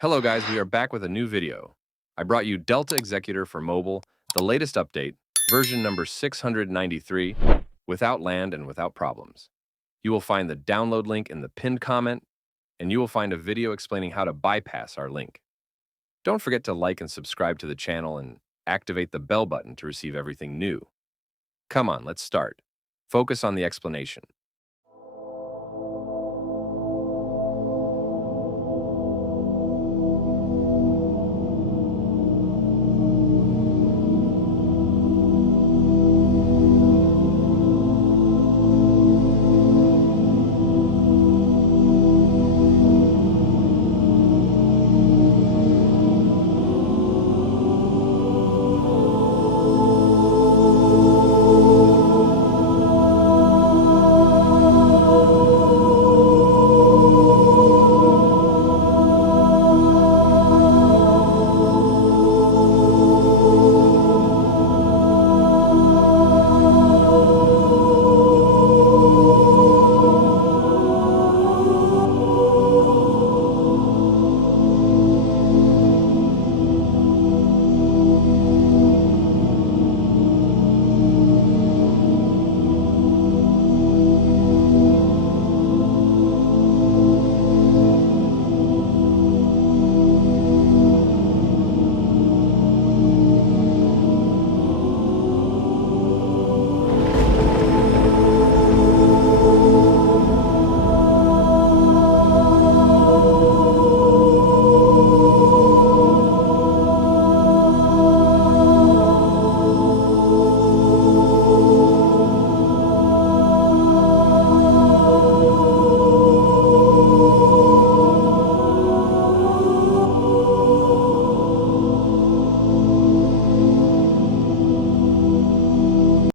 Hello guys, we are back with a new video. I brought you Delta Executor for mobile, the latest update, version number 693, without land and without problems. You will find the download link in the pinned comment, and you will find a video explaining how to bypass our link. Don't forget to like and subscribe to the channel and activate the bell button to receive everything new. Come on, let's start. Focus on the explanation.